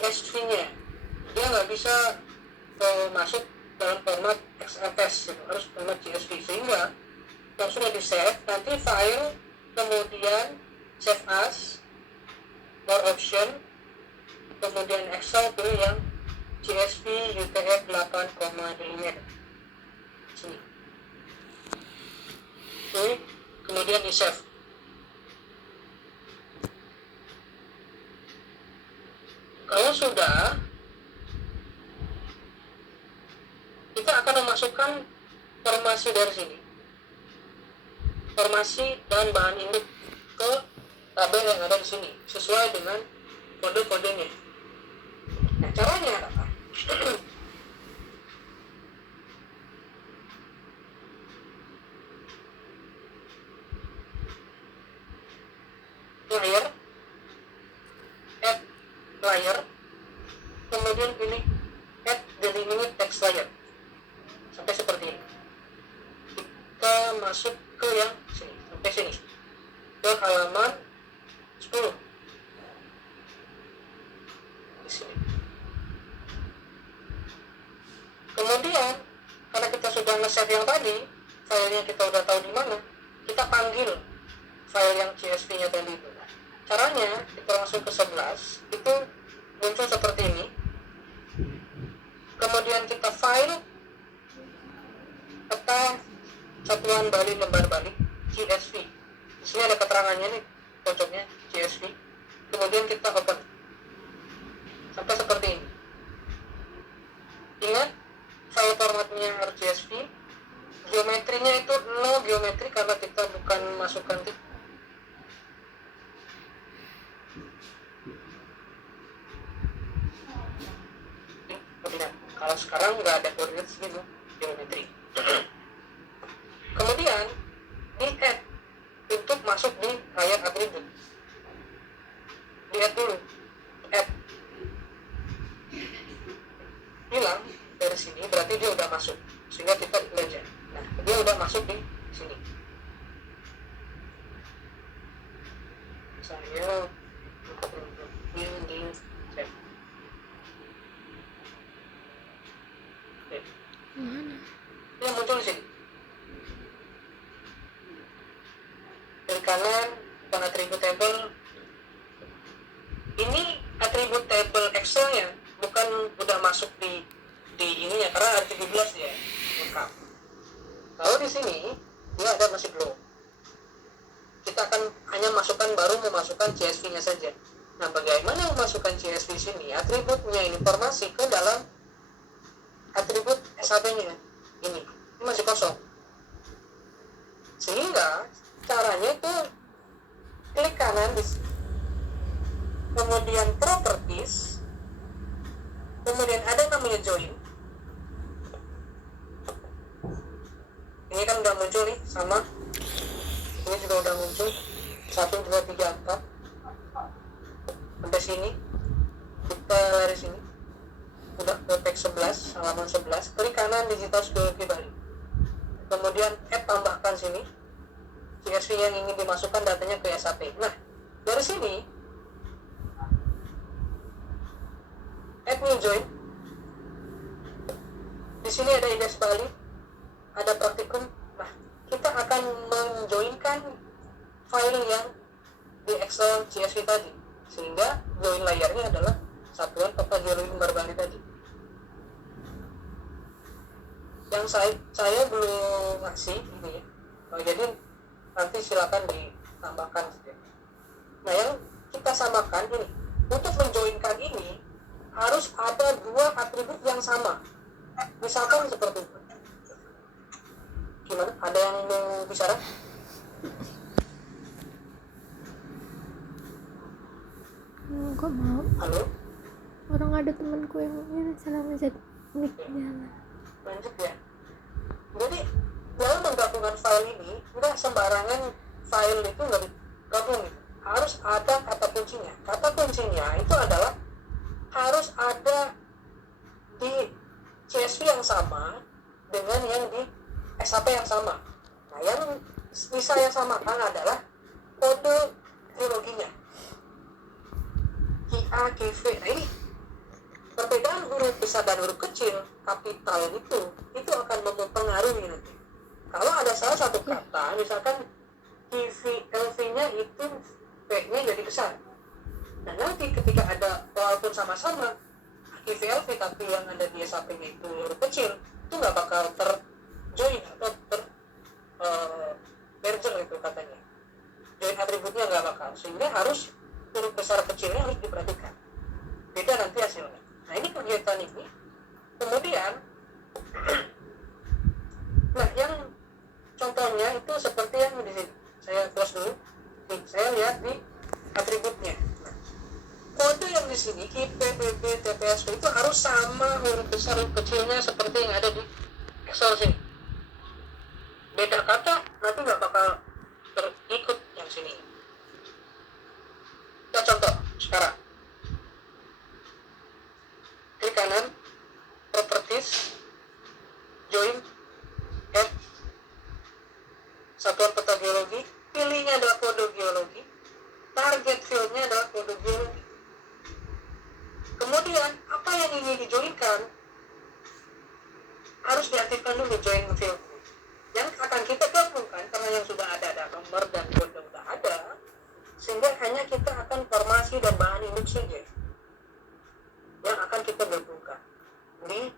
CSV-nya. Dia nggak bisa masuk dalam format XFS, gitu. Harus format CSV, sehingga yang sudah di save nanti file, kemudian save as, more option, kemudian Excel pilih yang CSV UTF 8,delimited sini. Oke, kemudian di save. Kalau sudah, kita akan memasukkan formasi dari sini, formasi dan bahan induk ke tabel yang ada di sini sesuai dengan kode-kodenya. Nah, caranya apa? Layer, add layer, kemudian ini add delimited text layer sampai seperti ini. Kita masuk ke yang sini sampai sini, ke halaman 10 di sini. Kemudian karena kita sudah nge-save yang tadi, filenya kita udah tahu di mana, kita panggil file yang CSV-nya tadi itu. Caranya kita langsung ke 11, itu muncul seperti ini. Kemudian kita file peta satuan balik lembar balik CSV. Di sini ada keterangannya nih, pojoknya CSV. Kemudian kita open sampai seperti ini. Ingat, file formatnya harus CSV. Geometrinya itu no geometri karena kita bukan masukkan titik. Kalau sekarang nggak ada koordinat sini, geometri. Kemudian di add untuk masuk di layar atribut. Di add dulu, add. Hilang dari sini berarti dia udah masuk, sehingga kita belajar. Nah, dia udah masuk di sini. Saya building save. Mana? Dia muncul di sini. Dari kanan bukan atribut table. Ini atribut table Excel-nya, bukan udah masuk di ininya karena ada 17 ya lengkap. Kalau di sini dia ada masih belum. Kita akan hanya masukkan, baru memasukkan CSV-nya saja. Nah, bagaimana memasukkan CSV sini? Atributnya informasi ke dalam atribut SAP-nya ini masih kosong. Sehingga caranya itu klik kanan di sini. Kemudian properties, kemudian ada namanya join. Ini kan udah muncul nih, sama ini juga udah muncul 1, 2, 3, 4 sampai sini. Kita dari sini udah ke page 11, halaman 11, klik kanan digital security balik. Kemudian add, tambahkan sini CSV yang ingin dimasukkan datanya ke SAP. Nah, dari sini add new join. Di sini ada index balik, ada praktikum. Nah, kita akan menjoinkan file yang di Excel CSV tadi, sehingga join layarnya adalah satuan peta geologi lembar balik tadi. Yang saya belum ngasih ini ya. Jadi nanti silakan ditambahkan saja. Nah, yang kita samakan ini, untuk menjoinkan ini harus ada dua atribut yang sama. Misalkan seperti itu. Gimana? Ada yang mau bicara? Enggak mau. Halo? Orang ada temanku yang ini salah mencet mic nyala. Lanjut ya. Jadi dalam menggabungkan file ini, nggak sembarangan file itu nggak digabung. Harus ada kata kuncinya. Kata kuncinya itu adalah harus ada di CSV yang sama dengan yang di SAP yang sama. Nah, yang bisa saya samakan adalah kode geologinya. QA, QV. Nah, ini huruf besar dan huruf kecil, kapital itu akan mempengaruhi nanti. Kalau ada salah satu kata, misalkan LV-nya itu P-nya jadi besar. Nah nanti ketika ada, walaupun sama-sama IVLV tapi yang ada di SAP-nya itu huruf kecil, itu nggak bakal terjoin atau merger itu katanya. Join atributnya nggak bakal, sehingga harus huruf besar kecilnya harus diperhatikan. Beda nanti hasilnya. Nah ini kegiatan ini. Kemudian, nah yang contohnya itu seperti yang di sini. Saya close dulu. Nih, saya lihat di atributnya. Nah, kode yang di sini IP, PB, TPS itu harus sama huruf besar huruf kecilnya seperti yang ada di Excel sini. Beda kata nanti nggak bakal terikut yang sini. Kita contoh sekarang. Klik kanan, properties, join, add, satuan peta geologi, pilihnya adalah kode geologi, target fieldnya adalah kode geologi. Kemudian apa yang ingin dijoinkan harus diaktifkan dulu join field. Yang akan kita gabungkan karena yang sudah ada nomor dan kode sudah ada, sehingga hanya kita akan formasi dan bahan induk saja yang akan kita gabungkan di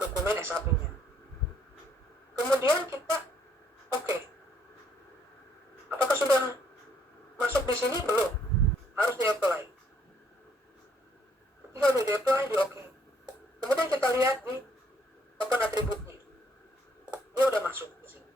dokumen SAP-nya. Kemudian kita oke. Apakah sudah masuk di sini? Belum. Harus di-apply. Ketika sudah di-apply, di-oke. Kemudian kita lihat di open atributnya. Dia udah masuk di sini.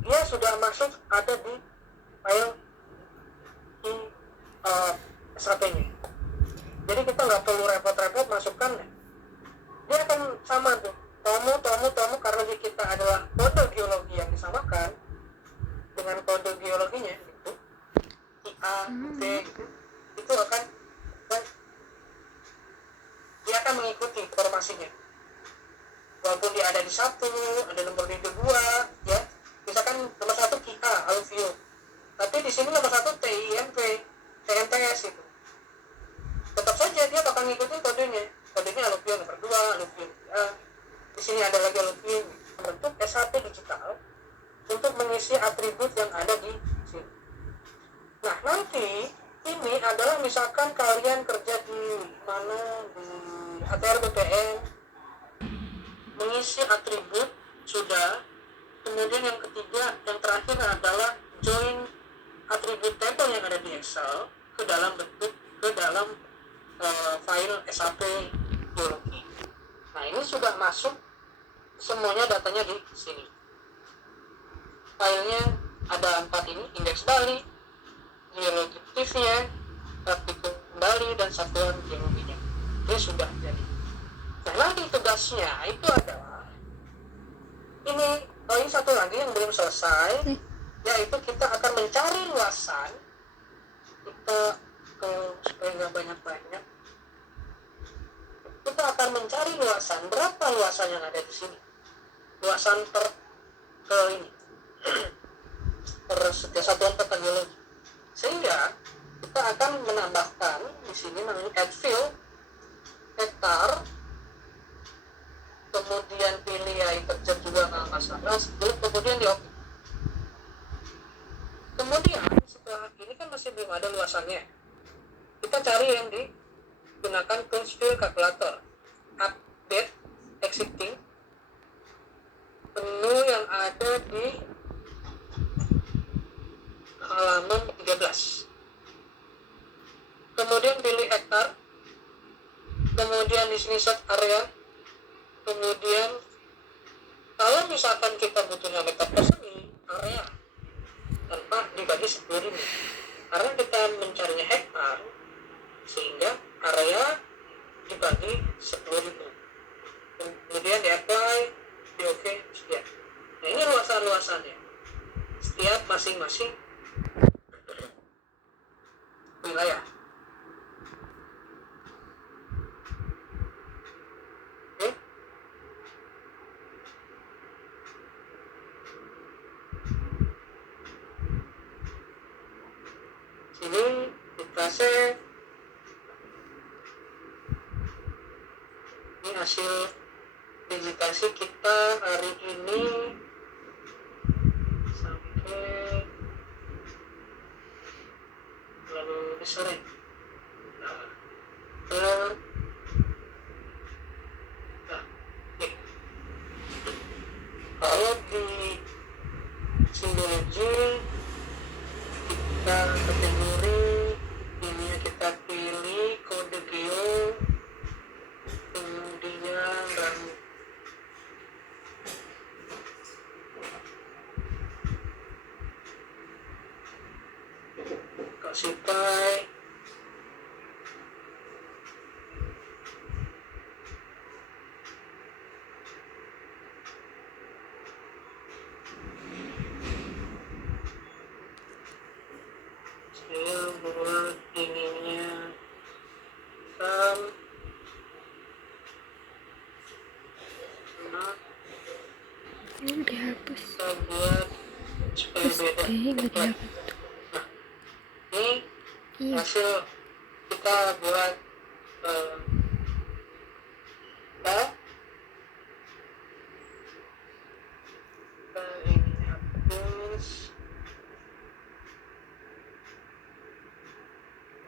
Dia sudah masuk ada di file di SAP-nya. Jadi kita nggak perlu repot-repot masukkan. Dia akan sama tuh. Tomo karena kita adalah kode geologi yang disamakan dengan kode geologinya gitu. IA, B gitu. Itu akan dia akan mengikuti informasinya. Walaupun dia ada di 1, ada nomor di 2, ya. Misalkan nomor 1 KIA, aluvio. Tapi di sini nomor 1 TIMP, TMTS itu. Tetap saja dia bakal ngikutin kodenya. Kodenya aluvio nomor 2, aluvio KIA. Di sini ada lagi aluvio. Bentuk SAP digital untuk mengisi atribut yang ada di sini. Nah, nanti ini adalah misalkan kalian kerja di mana, di ATR BPM, mengisi atribut sudah. Kemudian yang ketiga, yang terakhir adalah join atribut table yang ada di Excel ke dalam bentuk, ke dalam file SAP geologi. Nah ini sudah masuk semuanya, datanya di sini. Filenya ada 4 ini, indeks Bali, geologi aktifnya, praktikum Bali, dan satuan geologinya. Ini sudah jadi. Nah nanti tugasnya itu adalah ini satu lagi yang belum selesai, yaitu kita akan mencari luasan. Kita supaya nggak banyak-banyak, kita akan mencari luasan. Berapa luasan yang ada di sini? Luasan per ini per setiap satuan peta geologi. Sehingga kita akan menambahkan di sini namanya add field, hektar, kemudian pilih ya kerja juga nggak masalah, kemudian di oke. Kemudian setelah ini kan masih belum ada luasannya, kita cari yang digunakan tools field calculator, update existing, menu yang ada di halaman 13. Kemudian pilih hektar, kemudian di sini set area. Kemudian kalau misalkan kita butuhnya meter persegi area tanpa dibagi 10.000, karena kita mencarinya hektar, sehingga area dibagi 10.000. Kemudian di apply, di oke, sekian. Nah ini luasan-luasannya setiap masing-masing wilayah. kasih. Ini hasil digitasi kita hari ini sampai lalu sore. Nah, kalau di simbologi kita kategori ini kita pilih kode geo, kemudian dan kasih type, saya buat ininya hitam, nah Ini dihapus. kita buat supaya Terus beda nggak template. dihapus. Nah, ini Iya. hasil kita buat kita ini hapus.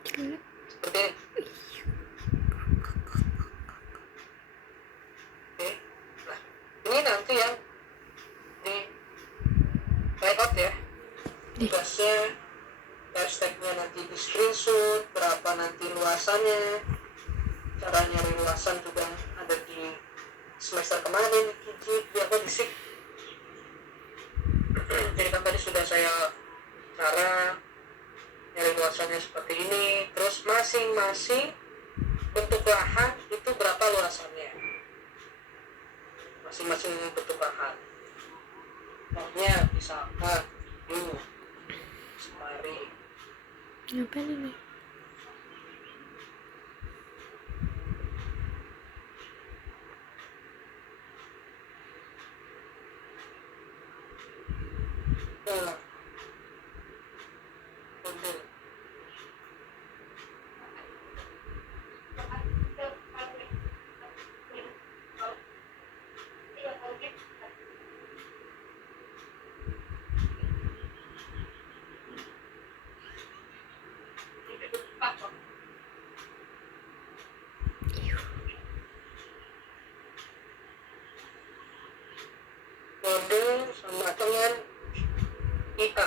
Jelek. Seperti ini. Oke. Nah, ini nanti yang di layout ya. Tugasnya hashtagnya nanti di screenshot, berapa nanti luasannya, cara nyari luasan juga ada di semester kemarin di apa di SIP. Jadi kan tadi sudah saya cara nyari luasannya seperti ini. Terus masing-masing bentuk lahan itu berapa luasannya, masing-masing bentuk lahan. Contohnya misalkan semari Ngapain ini? nah, kode. Kode sama dengan IA.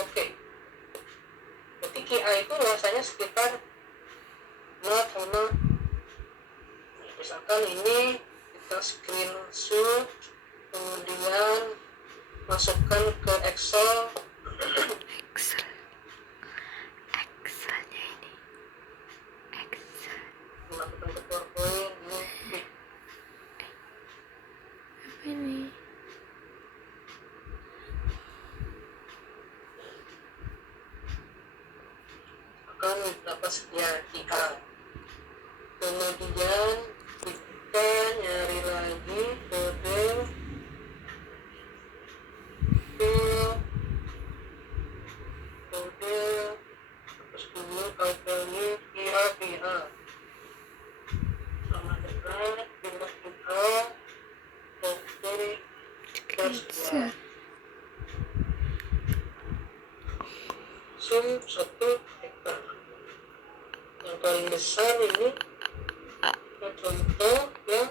Oke. Berarti KIA itu luasannya sekitar 0, misalkan ini kita screenshot, kemudian masukkan ke Excel. Excel. Excelnya ini. Excel. Melakukan ke PowerPoint ini. Apa ini? Akan dapat sekian IA. Kemudian kita nyari lagi kode terus dulu kode IA sama dengan jumlah IA. Oke, terus ya Screenshot. sum 1 hektar. Yang paling besar ini kita contoh yang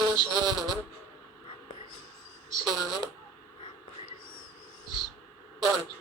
Ini segini dulu. Sini. Launch.